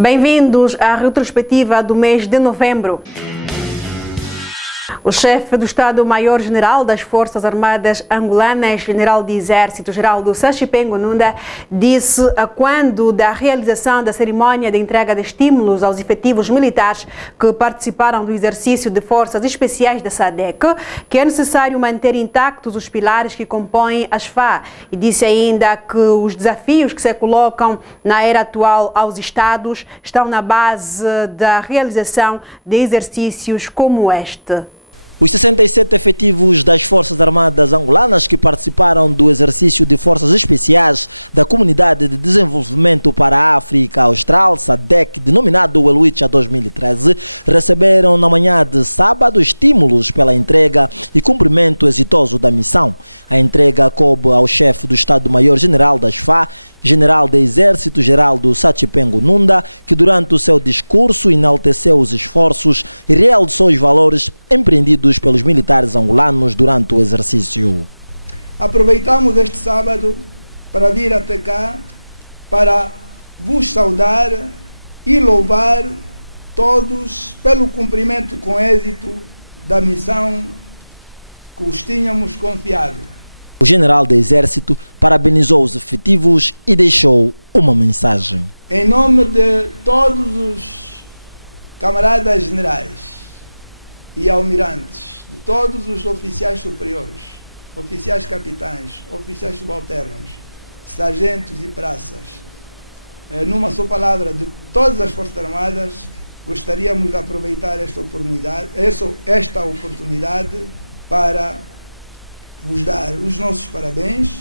Bem-vindos à retrospectiva do mês de novembro. O chefe do Estado-Maior-General das Forças Armadas Angolanas, General de Exército Geraldo Sachipeng Nunda, disse a quando da realização da cerimônia de entrega de estímulos aos efetivos militares que participaram do exercício de forças especiais da SADC, que é necessário manter intactos os pilares que compõem as FA, e disse ainda que os desafios que se colocam na era atual aos Estados estão na base da realização de exercícios como este. Os 67 efetivos das Forças Armadas Angolanas que participaram do exercício de forças especiais da Comunidade de Desenvolvimento para a África Austral, SADC, denominado Welwitschia 2013, receberam na manhã de sábado estímulos pela entrega e cumprimento exitoso da missão. A entrega coube ao chefe do Estado-Maior-General das FA, General de Exército Geraldo Sachipeng Nunda, que durante o seu discurso enalteceu os esforços e realçou os valores empreendidos pelos militares angolanos durante o exercício. Aproveitamos este sábado para vir até cá, para vos saudar e louvar todos pelo cumprimento com êxito da missão que os tínhamos confiado. O general do Exército parabenizou os efetivos e deixou uma mensagem. Em nome de todos os camaradas generais e almirantes, de todos os oficiais superiores, oficiais capitães, oficiais subalternos, sargentos e praças, numa só palavra, de todas as Forças Armadas, gostaríamos de aproveitar esta oportunidade para vos dar os nossos parabéns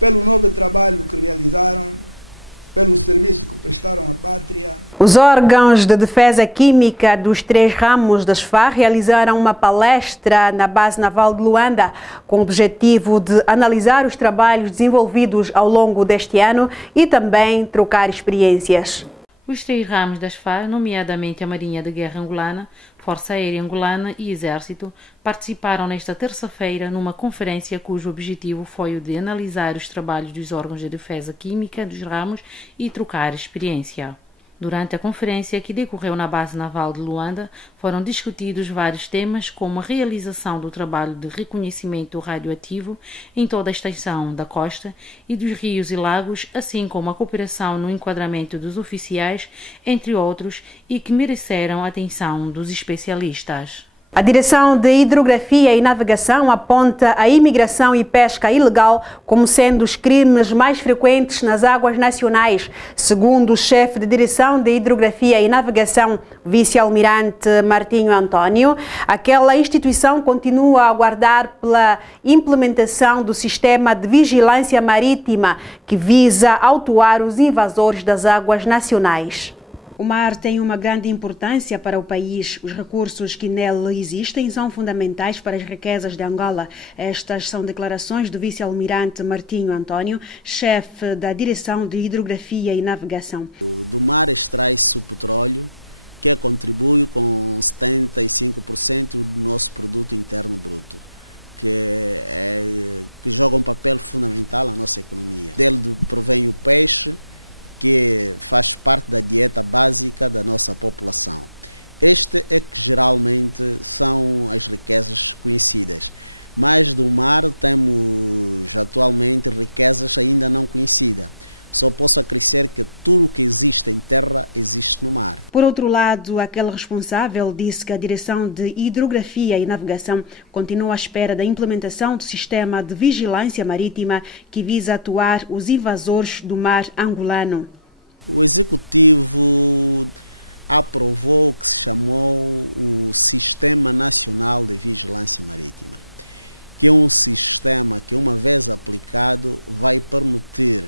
pelo nobre trabalho que realizaram, pelo serviço que prestaram à pátria. Os órgãos de defesa química dos 3 ramos das FA realizaram uma palestra na base naval de Luanda com o objetivo de analisar os trabalhos desenvolvidos ao longo deste ano e também trocar experiências. Os 3 ramos das FA, nomeadamente a Marinha de Guerra Angolana, Força Aérea Angolana e Exército, participaram nesta terça-feira numa conferência cujo objetivo foi o de analisar os trabalhos dos órgãos de defesa química dos ramos e trocar experiência. Durante a conferência, que decorreu na base naval de Luanda, foram discutidos vários temas, como a realização do trabalho de reconhecimento radioativo em toda a extensão da costa e dos rios e lagos, assim como a cooperação no enquadramento dos oficiais, entre outros, e que mereceram a atenção dos especialistas. A Direção de Hidrografia e Navegação aponta a imigração e pesca ilegal como sendo os crimes mais frequentes nas águas nacionais. Segundo o chefe de Direção de Hidrografia e Navegação, vice-almirante Martinho Antônio, aquela instituição continua a aguardar pela implementação do sistema de vigilância marítima que visa autuar os invasores das águas nacionais. O mar tem uma grande importância para o país. Os recursos que nele existem são fundamentais para as riquezas de Angola. Estas são declarações do vice-almirante Martinho Antônio, chefe da Direção de Hidrografia e Navegação. Do mar extrai-se o petróleo, que contribui com 75% do nosso produto interno bruto, que joga um papel fundamental na nossa economia. Dele provém o peixe, que faz parte da dieta básica da nossa população. Este é que geralmente são as riquezas conhecidas. Mas do mar temos atualmente riquezas ainda não conhecidas. Só posso acrescer que tudo o que existe em terra existe no mar. Por outro lado, aquele responsável disse que a Direção de Hidrografia e Navegação continua à espera da implementação do sistema de vigilância marítima que visa atuar os invasores do mar angolano. O Executivo aprovou o que se chamou o Sistema Nacional de Vigilância Marítima, que é um sistema que, uma vez aplicado, vai permitir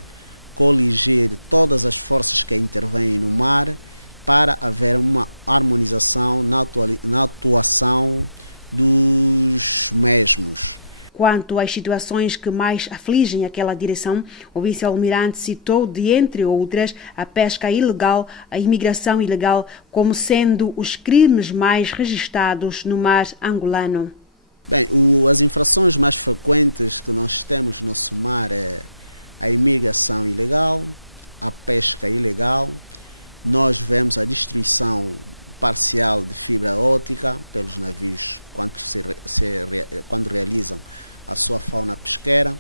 coligir todas as forças que intervêm no mar para haver uma harmonização na atuação dos mesmos. Quanto às situações que mais afligem aquela direção, o vice-almirante citou, de entre outras, a pesca ilegal, a imigração ilegal, como sendo os crimes mais registados no mar angolano. Bem, as infrações mais frequentes que nós temos no nosso mar é a imigração ilegal, a pesca ilegal, nós vemos a destruição parcial de fibra óptica pelos navios quando realizam a sua fauna pesqueira.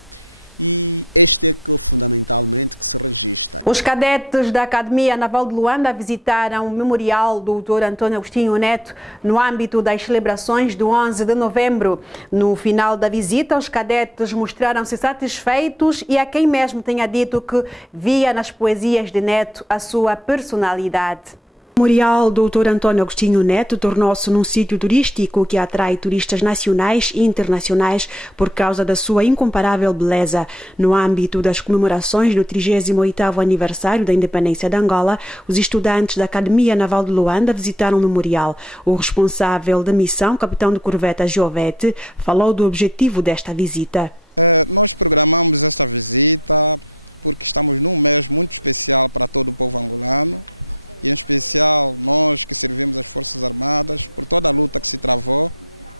E este é que fundamentalmente que se registra. Os cadetes da Academia Naval de Luanda visitaram o memorial do Dr. Antônio Agostinho Neto no âmbito das celebrações do 11 de novembro. No final da visita, os cadetes mostraram-se satisfeitos e há quem mesmo tenha dito que via nas poesias de Neto a sua personalidade. O memorial do Dr. Antônio Agostinho Neto tornou-se num sítio turístico que atrai turistas nacionais e internacionais por causa da sua incomparável beleza. No âmbito das comemorações do 38º aniversário da independência de Angola, os estudantes da Academia Naval de Luanda visitaram o memorial. O responsável da missão, capitão de corveta Giovete, falou do objetivo desta visita. Nós programamos esta visita porque estamos num mês muito especial para todo o povo angolano. E em especial nós que servimos as Forças Armadas por toda a luta que se travou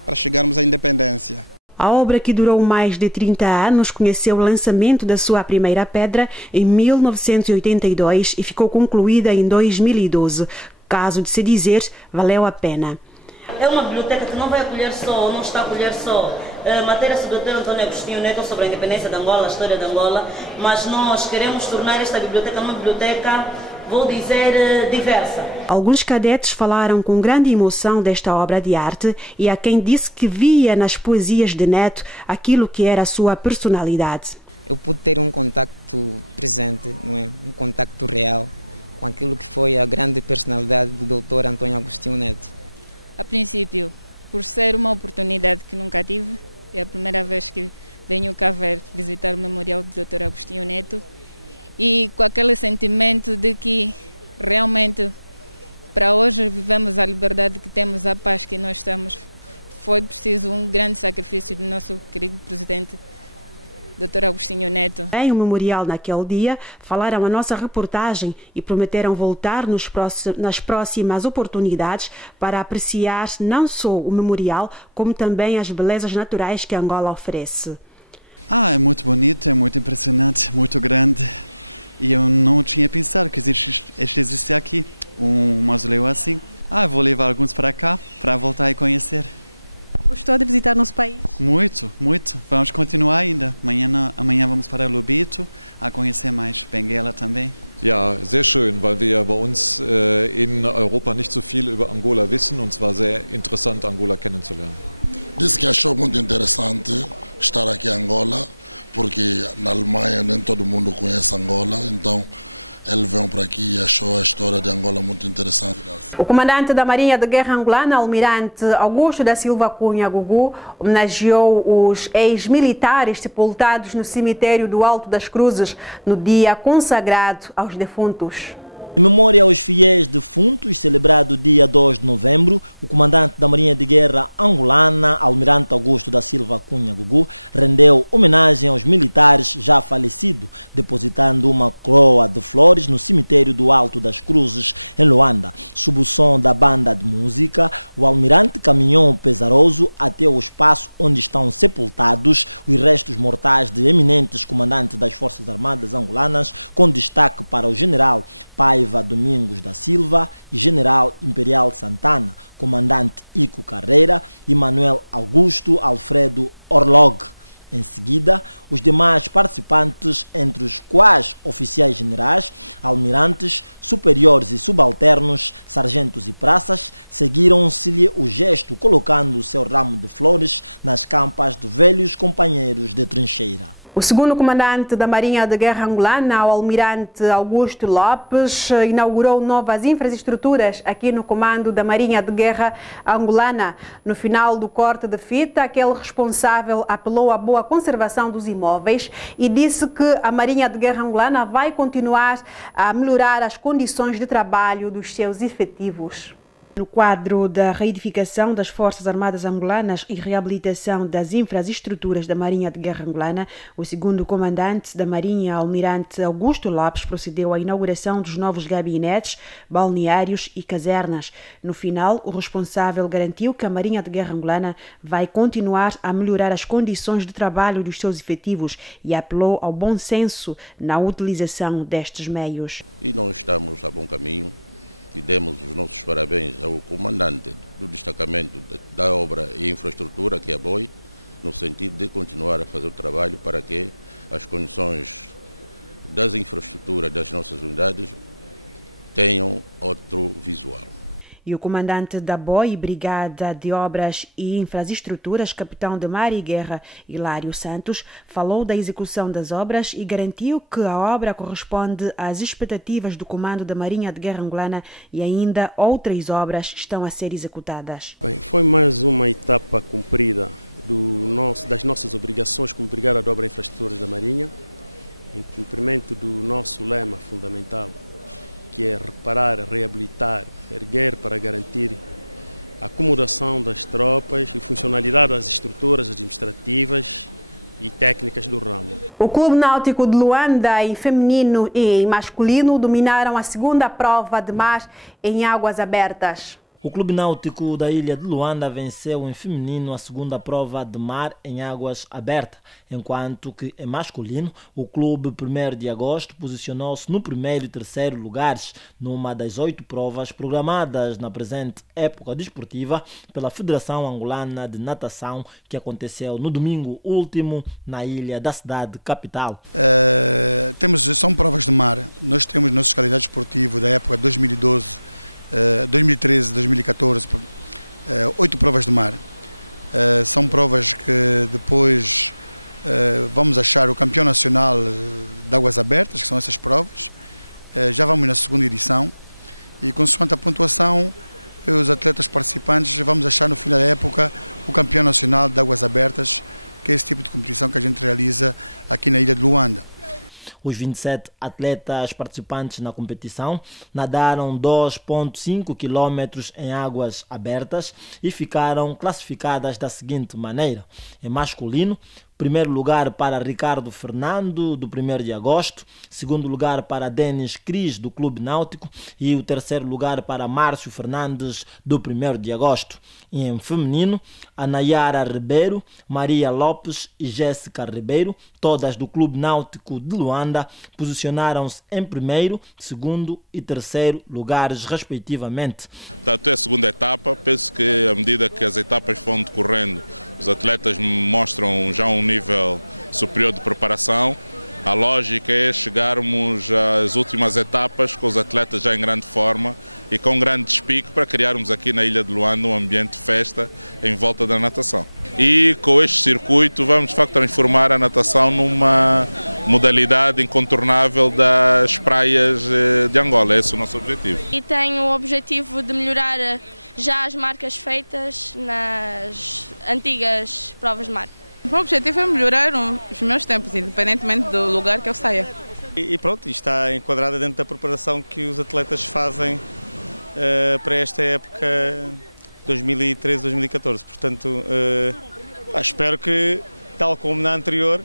para chegarmos à independência. A obra, que durou mais de 30 anos, conheceu o lançamento da sua primeira pedra em 1982 e ficou concluída em 2012. Caso de se dizer, valeu a pena. É uma biblioteca que não vai acolher só, ou não está a acolher só matérias do Dr. Antônio Agostinho Neto sobre a independência de Angola, a história de Angola, mas nós queremos tornar esta biblioteca uma biblioteca, vou dizer, diversa. Alguns cadetes falaram com grande emoção desta obra de arte e há quem disse que via nas poesias de Neto aquilo que era a sua personalidade. Eu pude ter um contacto presente, não é? Um contacto real com aquilo que foi a grande personalidade do Dr. Antônio Agostinho Neto. A princípio, por ser uma oportunidade que nunca tive, é a primeira vez que venho cá visitar o memorial do Dr. Agostinho Neto, e com aquele sentimento de que realmente para hoje vivemos a liberdade que temos, a paz que nós estamos. Foi preciso um grande sacrifício do nosso querido presidente Dr. Agostinho Neto. Em um memorial naquele dia, falaram a nossa reportagem e prometeram voltar nas próximas oportunidades para apreciar não só o memorial, como também as belezas naturais que Angola oferece. É muito bonito, é muito impressionante, muito grande. E eu não tinha pensado que existe aqui um mausoléu assim. Vou levar alguns para cá, para voltar e conhecer. Gostou de visitar nosso país? Muito, muito. Vamos continuar ainda. Amanhã vamos para Lobito, a conhecer mais Benguela também. Ja, sehr schön, weil wir bei uns in Europa nicht so viel über Angola wissen, und es war sehr interessant, Angola kennenzulernen. Disse que achou muito interessante estar aqui em Angola, porque na Alemanha nem todo mundo conhece Angola, então ele veio para aqui e achou a história de Angola muito interessante. O comandante da Marinha de Guerra angolana, Almirante Augusto da Silva Cunha Gugu, homenageou os ex-militares sepultados no cemitério do Alto das Cruzes no dia consagrado aos defuntos. Em memória aos fiéis defuntos, celebrado dia 2 de novembro, o comandante da Marinha de Guerra angolana, Almirante Augusto da Silva Cunha Gugu, rendeu homenagem aos militares já falecidos, depositando uma coroa de flores no cemitério do Alto das Cruzes, em Luanda. Sob o som da banda de música, o almirante caminhou pesaroso até o espaço onde estão sepultados os restos mortais de eminentes comandantes das Forças Armadas angolanas, com destaque para o general Paiva Domingos da Silva e General Imperial Santana, Comandante Ico Carreira e Manuel Augusto Alfredo Orlog. Em seguida, os demais participantes, entre os quais oficiais generais, almirantes, superiores e subalternos, sargentos e praças, seguiram-se-lhe o gesto colocando o seu ramo de flores nas campas de velhos companheiros de trincheira. O segundo comandante da Marinha de Guerra angolana, o almirante Augusto Lopes, inaugurou novas infraestruturas aqui no comando da Marinha de Guerra angolana. No final do corte de fita, aquele responsável apelou à boa conservação dos imóveis e disse que a Marinha de Guerra angolana vai continuar a melhorar as condições de trabalho dos seus efetivos. No quadro da reedificação das Forças Armadas angolanas e reabilitação das infraestruturas da Marinha de Guerra angolana, o segundo comandante da Marinha, Almirante Augusto Lopes, procedeu à inauguração dos novos gabinetes, balneários e casernas. No final, o responsável garantiu que a Marinha de Guerra angolana vai continuar a melhorar as condições de trabalho dos seus efetivos e apelou ao bom senso na utilização destes meios. E nós estamos a bom caminho. e demos os nossos parabéns ao comandante do destacamento da obra e infraestrutura, que é a BOI, no sentido de continuar a fazer o trabalho para que as condições das infraestruturas das nossas unidades tenham outro visual. E o comandante da BOI, Brigada de Obras e Infraestruturas, capitão de mar e guerra, Hilário Santos, falou da execução das obras e garantiu que a obra corresponde às expectativas do Comando da Marinha de Guerra Angolana e ainda outras obras estão a ser executadas. Bem, foi mais uma etapa cumprida das nossas obrigações como Brigada de Obras e Infraestruturas da Marinha, em cumprimento do nosso lema fundamental, que é reparar, reabilitar, erguer para garantir a acomodação das tropas e funcionalidade das estruturas administrativas e técnicas do ramo. O Clube Náutico de Luanda, em feminino e em masculino, dominaram a segunda prova de mar em águas abertas. O Clube Náutico da Ilha de Luanda venceu em feminino a segunda prova de mar em águas abertas, enquanto que em masculino o Clube 1º de Agosto posicionou-se no primeiro e terceiro lugares numa das 8 provas programadas na presente época desportiva pela Federação Angolana de Natação, que aconteceu no domingo último na ilha da cidade capital. São provas de mar. Nós temos nossos calendários esportivos da época 2012, 2013, 2014, 8 provas de mar. São provas que depois vamos achar o campeão nacional de águas abertas, que são essas provas. Já vamos na segunda edição e, consoante a pontuação, os atletas participantes vamos achar no fim da época o campeão nacional de águas abertas, que é esse tipo de competição que a gente realiza aqui na ilha de Luanda. Os 27 atletas participantes na competição nadaram 2,5 km em águas abertas e ficaram classificadas da seguinte maneira. Em masculino, primeiro lugar para Ricardo Fernando, do 1º de Agosto, segundo lugar para Denis Cris, do Clube Náutico, e o terceiro lugar para Márcio Fernandes, do 1º de Agosto. E em feminino, a Nayara Ribeiro, Maria Lopes e Jéssica Ribeiro, todas do Clube Náutico de Luanda, posicionaram-se em primeiro, segundo e terceiro lugares, respectivamente. Até a segunda etapa, penso que à medida que as etapas vão decorrendo, os atletas mostram já um nível superior de preparação. A lógica é chegarmos às últimas etapas com os atletas já em grande forma e com grande despique para criarmos aqui na Ilha de Luanda um ambiente de festa em volta da natação. E com este circuito vamos de facto transformar a natação numa modalidade incontornável das praias de Angola. Esse é o nosso objetivo. E tenho o objetivo de melhorar já as marcas feitas nas antigas provas de mar. O objetivo é melhorar os meus tempos, independentemente do lugar que eu saia. E pronto, isto está enquadrado dentro da preparação que os atletas fazem para esta época 2013-2014. Portanto, espero que, tal como na anterior,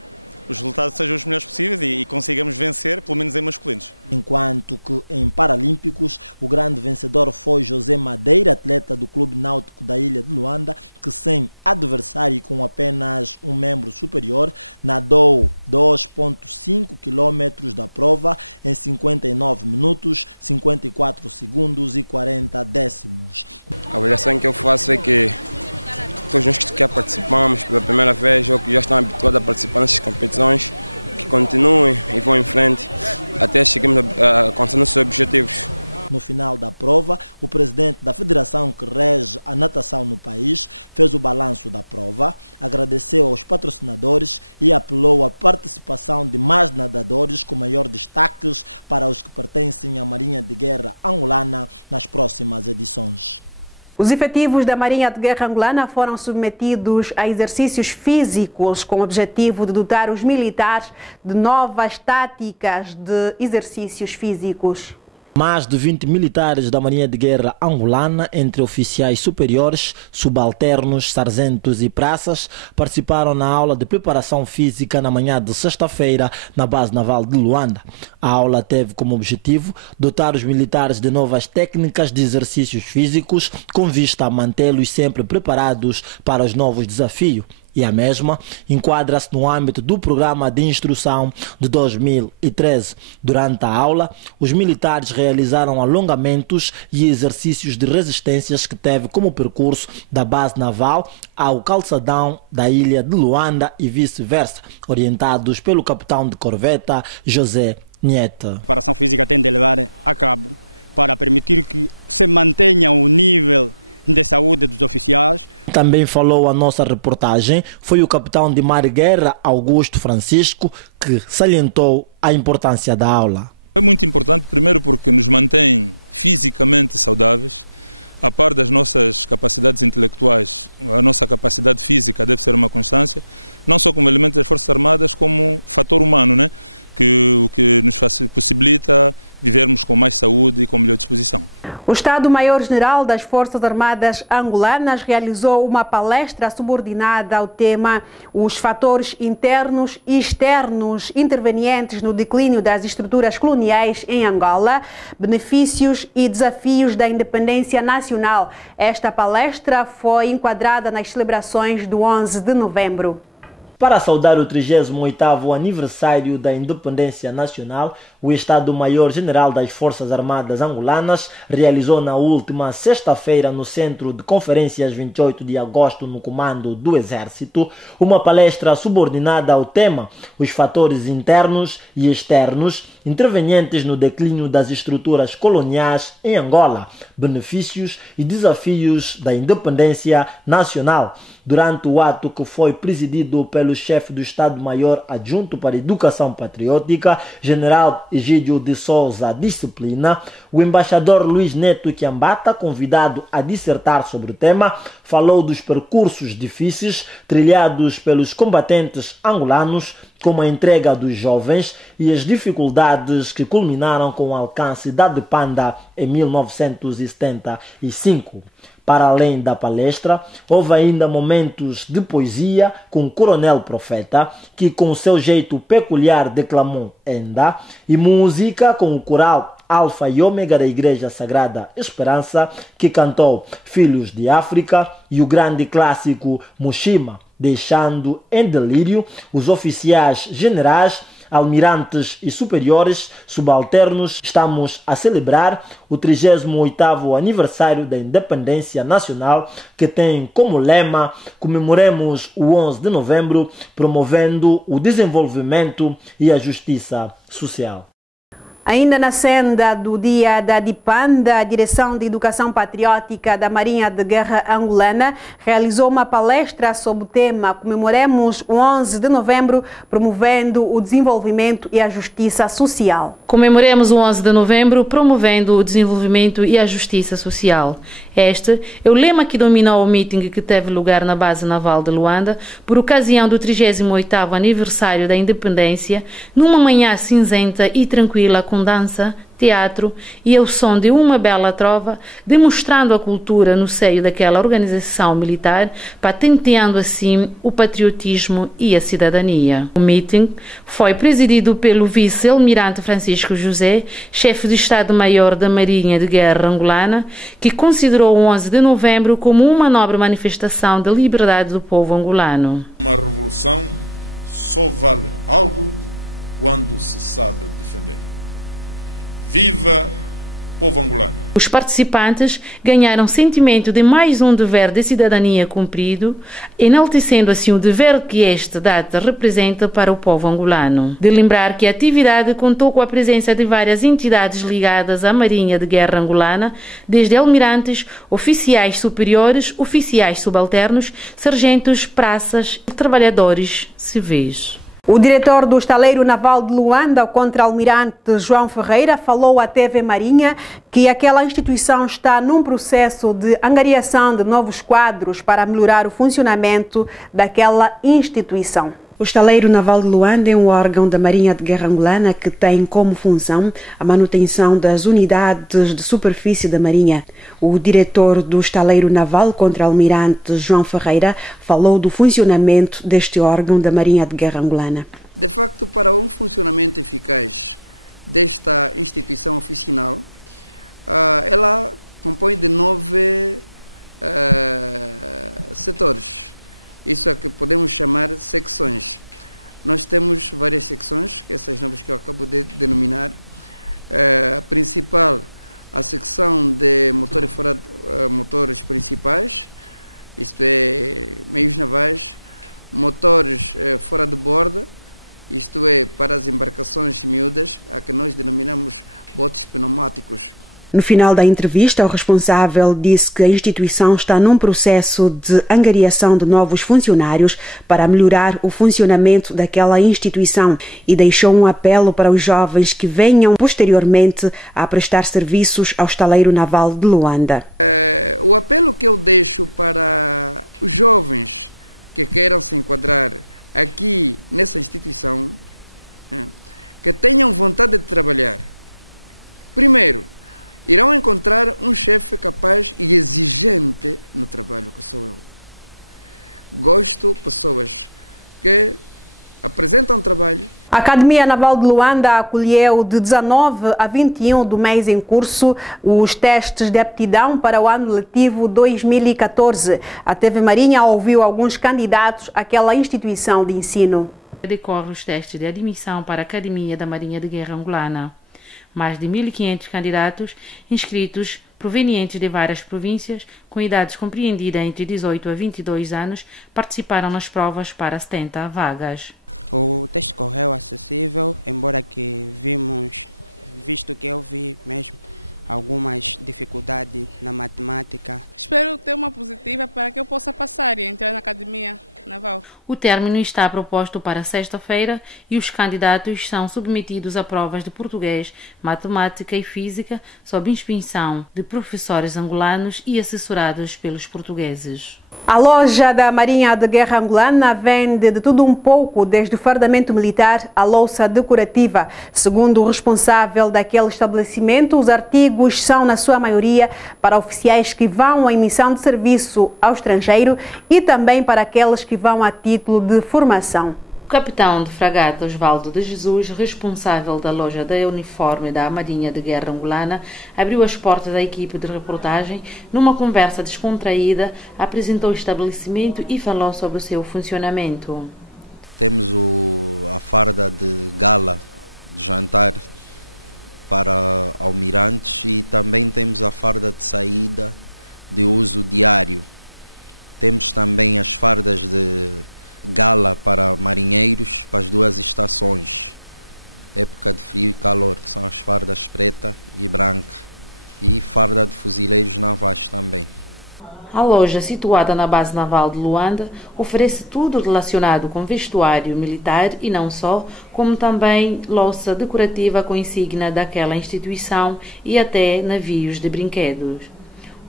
os resultados sejam os melhores possíveis e consigamos vencer, pelo menos em masculinos. Enquanto que em Paralímpicos, o grande vencedor foi José Madeira, atleta do Clube Náutico da Ilha de Luanda, que sem adversário e com apenas um membro superior, nadou 2,5 km da prova em 59 minutos, 54 segundos e 40 décimos. A avaliação que eu faço é que todos nós que participamos pela primeira vez ou que já estão habituados a participar nessas competições, que continuem e vão em frente até chegarmos a alcançar nossos objetivos. No final da prova, o presidente da federação que rege a natação no país fez o balanço da prova, agradeceu aos patrocinadores e apelou à participação de mais nadadores com maior destaques para os que pertencem à Marinha de Guerra Angolana nas próximas edições. Os efetivos da Marinha de Guerra Angolana foram submetidos a exercícios físicos com o objetivo de dotar os militares de novas táticas de exercícios físicos. Durante a aula, os militares preparação física tem de levar a cabo para permitir que se mantenha o nível de saúde dos oficiais. É muito importante, primeiro porque nos mantém fisicamente saudáveis, a par das nossas capacidades intelectuais. A nossa capacidade física deve ser uma constância, não só como elemento das Forças Armadas, como fator humano, né? O que nos possibilita vivermos com mais saúde e com melhor disposição. O Estado-Maior-General das Forças Armadas angolanas realizou uma palestra subordinada ao tema Os fatores internos e externos intervenientes no declínio das estruturas coloniais em Angola, benefícios e desafios da independência nacional. Esta palestra foi enquadrada nas celebrações do 11 de novembro. Para saudar o 38º aniversário da independência nacional, o Estado-Maior-General das Forças Armadas angolanas realizou na última sexta-feira no Centro de Conferências 28 de agosto no Comando do Exército uma palestra subordinada ao tema Os fatores internos e externos intervenientes no declínio das estruturas coloniais em Angola, benefícios e desafios da independência nacional. Durante o ato que foi presidido pelo chefe do Estado-Maior Adjunto para a Educação Patriótica, General Egídio de Souza Disciplina, o embaixador Luiz Neto Quiambata, convidado a dissertar sobre o tema, falou dos percursos difíceis trilhados pelos combatentes angolanos, como a entrega dos jovens e as dificuldades que culminaram com o alcance da Depanda em 1975. Para além da palestra, houve ainda momentos de poesia com o Coronel Profeta, que com seu jeito peculiar declamou Enda, e música com o coral Alfa e Ômega da Igreja Sagrada Esperança, que cantou Filhos de África, e o grande clássico Mushima, deixando em delírio os oficiais generais, almirantes e superiores subalternos. Estamos a celebrar o 38º aniversário da independência nacional, que tem como lema Comemoremos o 11 de novembro, promovendo o desenvolvimento e a justiça social. Ainda na senda do dia da Dipanda, a Direção de Educação Patriótica da Marinha de Guerra Angolana realizou uma palestra sobre o tema Comemoremos o 11 de novembro, promovendo o desenvolvimento e a justiça social. Comemoremos o 11 de novembro, promovendo o desenvolvimento e a justiça social. Este é o lema que dominou o meeting que teve lugar na base naval de Luanda, por ocasião do 38º aniversário da independência, numa manhã cinzenta e tranquila, com dança, teatro e ao som de uma bela trova, demonstrando a cultura no seio daquela organização militar, patenteando assim o patriotismo e a cidadania. O meeting foi presidido pelo vice-almirante Francisco José, chefe de Estado-Maior da Marinha de Guerra Angolana, que considerou o 11 de novembro como uma nobre manifestação da liberdade do povo angolano. Uma revolução só vale algo quando se sabe defender. Viva o povo angolano! Os participantes ganharam sentimento de mais um dever de cidadania cumprido, enaltecendo assim o dever que esta data representa para o povo angolano. De lembrar que a atividade contou com a presença de várias entidades ligadas à Marinha de Guerra Angolana, desde almirantes, oficiais superiores, oficiais subalternos, sargentos, praças e trabalhadores civis. O diretor do Estaleiro Naval de Luanda, o contra-almirante João Ferreira, falou à TV Marinha que aquela instituição está num processo de angariação de novos quadros para melhorar o funcionamento daquela instituição. O Estaleiro Naval de Luanda é um órgão da Marinha de Guerra Angolana que tem como função a manutenção das unidades de superfície da Marinha. O diretor do Estaleiro Naval, contra-almirante João Ferreira, falou do funcionamento deste órgão da Marinha de Guerra Angolana. De facto, para um funcionamento eficaz desta instituição oficinal, ela compõe de 9 setores. Isso é que podemos chamar secções. Nós temos várias secções, essas novas que eu acabo de denominar. A principal, a secção de motores principais, isto é, meios navais, motores fora de borda isto é, para as embarcações miúdas, a que nós denominamos botes pneumáticos. No final da entrevista, o responsável disse que a instituição está num processo de angariação de novos funcionários para melhorar o funcionamento daquela instituição e deixou um apelo para os jovens que venham posteriormente a prestar serviços ao estaleiro naval de Luanda. O apelo que eu deixo para os jovens que queiram se enquadrar aqui nessa instituição, que tenham vontade de trabalhar. Primeiro, irão encontrar um chefe capaz e exigente no trabalho, que sou eu. Gosto de pessoas que apresentam trabalho. A Academia Naval de Luanda acolheu de 19 a 21 do mês em curso os testes de aptidão para o ano letivo 2014. A TV Marinha ouviu alguns candidatos àquela instituição de ensino. Decorre os testes de admissão para a Academia da Marinha de Guerra Angolana. Mais de 1.500 candidatos inscritos provenientes de várias províncias, com idades compreendidas entre 18 a 22 anos, participaram nas provas para 70 vagas. O teste correu acessível, embora que visto que eu vi mesmo algumas dificuldades na matemática. Espero ter uma positiva para que eu possa passar e entrar na Academia Naval. O término está proposto para sexta-feira e os candidatos são submetidos a provas de português, matemática e física sob inspeção de professores angolanos e assessorados pelos portugueses. A loja da Marinha de Guerra Angolana vende de tudo um pouco, desde o fardamento militar à louça decorativa. Segundo o responsável daquele estabelecimento, os artigos são, na sua maioria, para oficiais que vão em missão de serviço ao estrangeiro e também para aqueles que vão a título de formação. O capitão de fragata Osvaldo de Jesus, responsável da loja da uniforme da Marinha de Guerra Angolana, abriu as portas da equipe de reportagem. Numa conversa descontraída, apresentou o estabelecimento e falou sobre o seu funcionamento. Temos a farda de gala de jantar para almirantes e também temos a farda de saída de uso diário. Temos também as fardas de gala para marinheiros, para as duas estações, época de frio e calor, que são as fardas preta e branca, e farda de fuzileiros navais também. A loja, situada na base naval de Luanda, oferece tudo relacionado com vestuário militar e não só, como também louça decorativa com insígnia daquela instituição e até navios de brinquedos.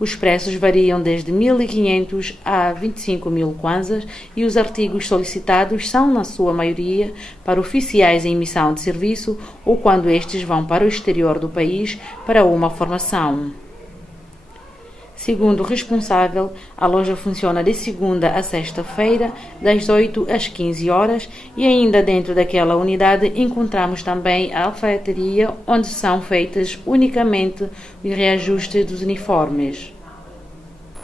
Os preços variam desde 1.500 a 25.000 kwanzas e os artigos solicitados são, na sua maioria, para oficiais em missão de serviço ou quando estes vão para o exterior do país para uma formação. Segundo o responsável, a loja funciona de segunda a sexta-feira, das 8 às 15 horas, e ainda dentro daquela unidade encontramos também a alfaiataria, onde são feitas unicamente o reajuste dos uniformes.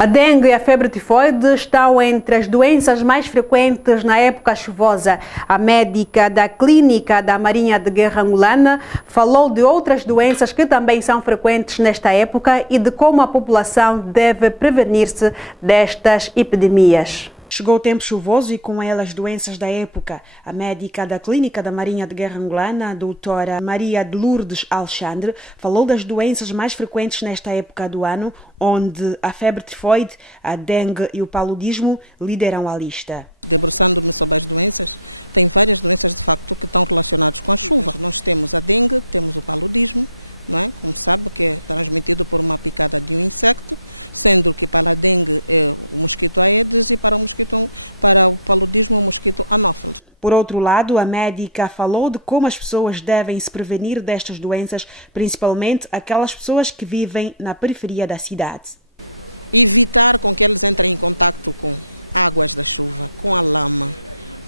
A dengue e a febre tifoide estão entre as doenças mais frequentes na época chuvosa. A médica da Clínica da Marinha de Guerra Angolana falou de outras doenças que também são frequentes nesta época e de como a população deve prevenir-se destas epidemias. Chegou o tempo chuvoso e com ele as doenças da época. A médica da Clínica da Marinha de Guerra Angolana, a doutora Maria de Lourdes Alexandre, falou das doenças mais frequentes nesta época do ano, onde a febre tifoide, a dengue e o paludismo lideram a lista. Debruçando-me sobre as doenças, tem várias doenças de facto que estão relacionadas com a chuva. Nós temos a dengue, temos o paludismo, não é? Como sabe, que é transmitido por uma picada de um insecto, sendo que para a dengue é o mosquito Aedes e para o paludismo o mosquito Anófeles. Por outro lado, a médica falou de como as pessoas devem se prevenir destas doenças, principalmente aquelas pessoas que vivem na periferia da cidade. Evitar com que eles entrem em contato com águas da chuva, com a lama,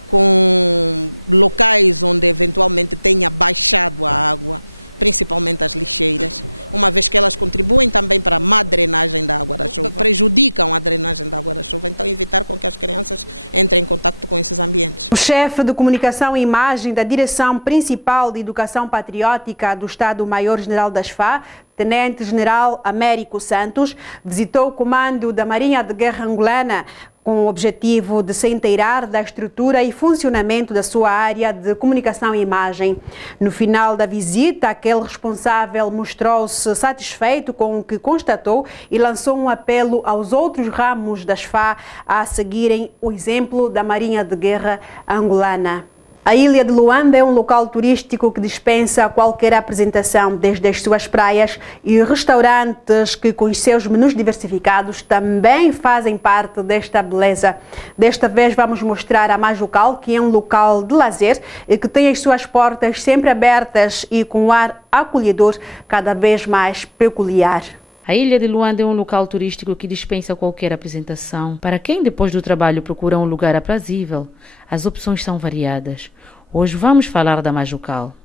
com locais onde eventualmente tenha baixado a água, principalmente as lixeiras, uma vez que elas contribuem também para a má drenagem da água da chuva, prejudicam a drenagem da água da chuva, então evitar com que as crianças entrem em contato com esses ambientes. O chefe de comunicação e imagem da Direção Principal de Educação Patriótica do Estado-Maior-General das FA, Tenente-General Américo Santos, visitou o comando da Marinha de Guerra Angolana com o objetivo de se inteirar da estrutura e funcionamento da sua área de comunicação e imagem. No final da visita, aquele responsável mostrou-se satisfeito com o que constatou e lançou um apelo aos outros ramos das FA a seguirem o exemplo da Marinha de Guerra angolana. A Ilha de Luanda é um local turístico que dispensa qualquer apresentação, desde as suas praias e restaurantes que, com os seus menus diversificados, também fazem parte desta beleza. Desta vez vamos mostrar a Majucal, que é um local de lazer e que tem as suas portas sempre abertas e com um ar acolhedor cada vez mais peculiar. A Ilha de Luanda é um local turístico que dispensa qualquer apresentação. Para quem depois do trabalho procura um lugar aprazível, as opções são variadas. Hoje vamos falar da Majucal.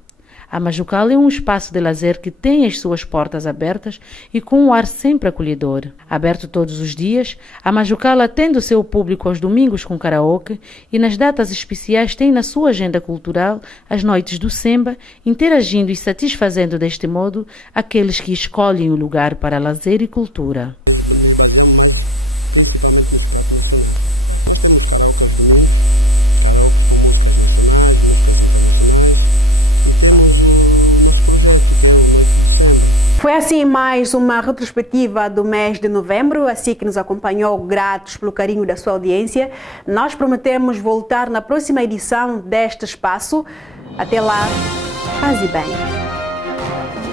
A Majucal é um espaço de lazer que tem as suas portas abertas e com um ar sempre acolhedor. Aberto todos os dias, a Majucal atende o seu público aos domingos com karaoke e nas datas especiais tem na sua agenda cultural as noites do Semba, interagindo e satisfazendo deste modo aqueles que escolhem o lugar para lazer e cultura. Nos baseamos mais principalmente nos pratos nacionais. Nós temos karaoke aos domingos, karaoke com músicas nacionais, músicas internacionais. E temos o nosso projeto, que é o Noite do Semba. Foi assim mais uma retrospectiva do mês de novembro, assim que nos acompanhou, gratos pelo carinho da sua audiência. Nós prometemos voltar na próxima edição deste espaço. Até lá, paz e bem.